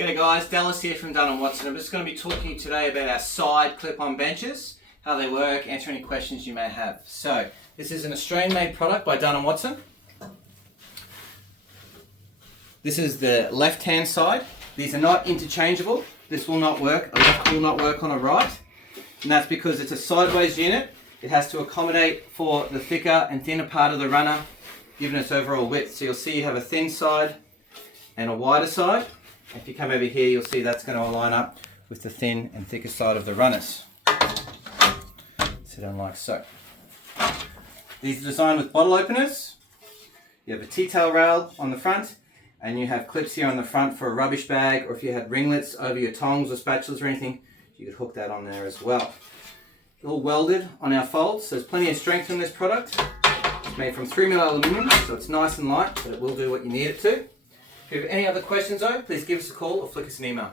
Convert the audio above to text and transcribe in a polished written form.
G'day guys, Dallas here from Dunn Watson. I'm just going to be talking to you today about our side clip-on benches, how they work, answer any questions you may have. So, this is an Australian-made product by Dunn Watson. This is the left-hand side. These are not interchangeable. This will not work. A left will not work on a right. And that's because it's a sideways unit. It has to accommodate for the thicker and thinner part of the runner, given its overall width. So you'll see you have a thin side and a wider side. If you come over here, you'll see that's going to align up with the thin and thicker side of the runners. Sit down like so. These are designed with bottle openers. You have a T-tail rail on the front, and you have clips here on the front for a rubbish bag, or if you had ringlets over your tongs or spatulas or anything, you could hook that on there as well. It's all welded on our folds, so there's plenty of strength in this product. It's made from 3mm aluminium, so it's nice and light, but it will do what you need it to. If you have any other questions though, please give us a call or flick us an email.